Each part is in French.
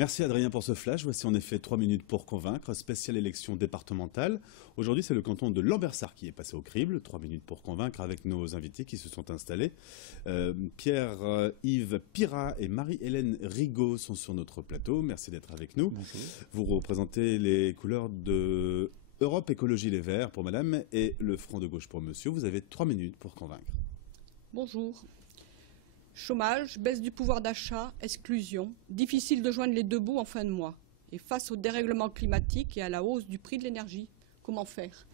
Merci Adrien pour ce flash. Voici en effet 3 minutes pour convaincre, spéciale élection départementale. Aujourd'hui, c'est le canton de Lambersart qui est passé au crible. 3 minutes pour convaincre avec nos invités qui se sont installés. Pierre-Yves Pirat et Marie-Hélène Rigaud sont sur notre plateau. Merci d'être avec nous. Bonjour. Vous représentez les couleurs de Europe Écologie Les Verts pour madame et le Front de Gauche pour monsieur. Vous avez 3 minutes pour convaincre. Bonjour. Chômage, baisse du pouvoir d'achat, exclusion, difficile de joindre les deux bouts en fin de mois. Et face au dérèglement climatique et à la hausse du prix de l'énergie, comment faire?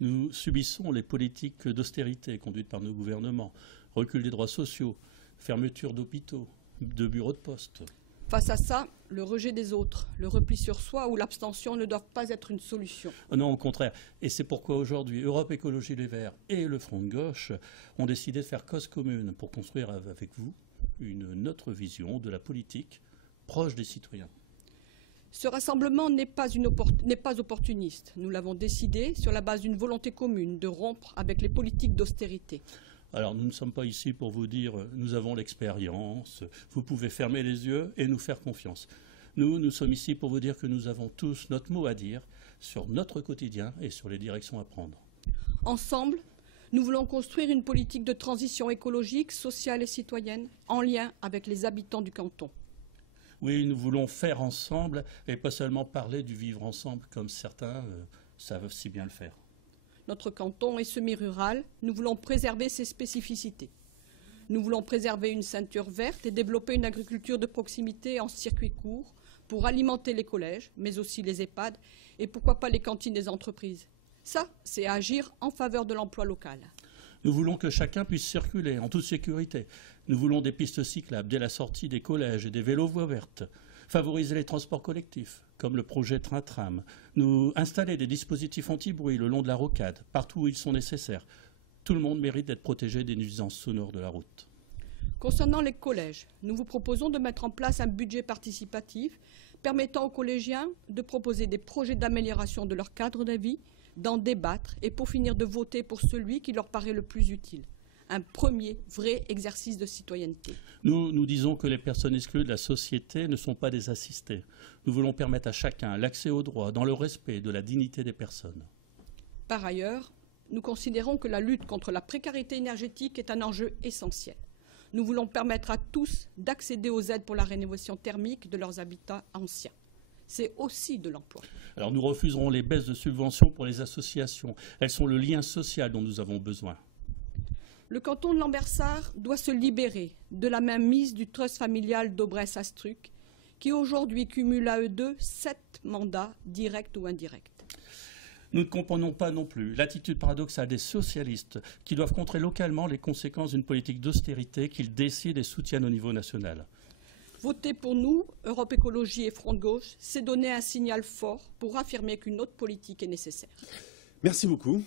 Nous subissons les politiques d'austérité conduites par nos gouvernements, recul des droits sociaux, fermeture d'hôpitaux, de bureaux de poste. Face à ça, le rejet des autres, le repli sur soi ou l'abstention ne doivent pas être une solution. Non, au contraire. Et c'est pourquoi aujourd'hui, Europe Écologie Les Verts et le Front de Gauche ont décidé de faire cause commune pour construire avec vous une autre vision de la politique proche des citoyens. Ce rassemblement n'est pas opportuniste. Nous l'avons décidé sur la base d'une volonté commune de rompre avec les politiques d'austérité. Alors, nous ne sommes pas ici pour vous dire « nous avons l'expérience, vous pouvez fermer les yeux et nous faire confiance ». Nous sommes ici pour vous dire que nous avons tous notre mot à dire sur notre quotidien et sur les directions à prendre. Ensemble, nous voulons construire une politique de transition écologique, sociale et citoyenne en lien avec les habitants du canton. Oui, nous voulons faire ensemble et pas seulement parler du vivre ensemble comme certains savent si bien le faire. Notre canton est semi-rural, nous voulons préserver ses spécificités. Nous voulons préserver une ceinture verte et développer une agriculture de proximité en circuit court pour alimenter les collèges, mais aussi les EHPAD et pourquoi pas les cantines des entreprises. Ça, c'est agir en faveur de l'emploi local. Nous voulons que chacun puisse circuler en toute sécurité. Nous voulons des pistes cyclables dès la sortie des collèges et des vélos voies vertes. Favoriser les transports collectifs, comme le projet Train-Tram. Nous installer des dispositifs anti-bruit le long de la rocade, partout où ils sont nécessaires. Tout le monde mérite d'être protégé des nuisances sonores de la route. Concernant les collèges, nous vous proposons de mettre en place un budget participatif permettant aux collégiens de proposer des projets d'amélioration de leur cadre de vie, d'en débattre et pour finir de voter pour celui qui leur paraît le plus utile. Un premier vrai exercice de citoyenneté. Nous disons que les personnes exclues de la société ne sont pas des assistés. Nous voulons permettre à chacun l'accès aux droits dans le respect de la dignité des personnes. Par ailleurs, nous considérons que la lutte contre la précarité énergétique est un enjeu essentiel. Nous voulons permettre à tous d'accéder aux aides pour la rénovation thermique de leurs habitats anciens. C'est aussi de l'emploi. Alors nous refuserons les baisses de subventions pour les associations. Elles sont le lien social dont nous avons besoin. Le canton de Lambersart doit se libérer de la mainmise du trust familial d'Aubresse-Astruc, qui aujourd'hui cumule à eux deux 7 mandats directs ou indirects. Nous ne comprenons pas non plus l'attitude paradoxale des socialistes qui doivent contrer localement les conséquences d'une politique d'austérité qu'ils décident et soutiennent au niveau national. Voter pour nous, Europe Écologie et Front de Gauche, c'est donner un signal fort pour affirmer qu'une autre politique est nécessaire. Merci beaucoup.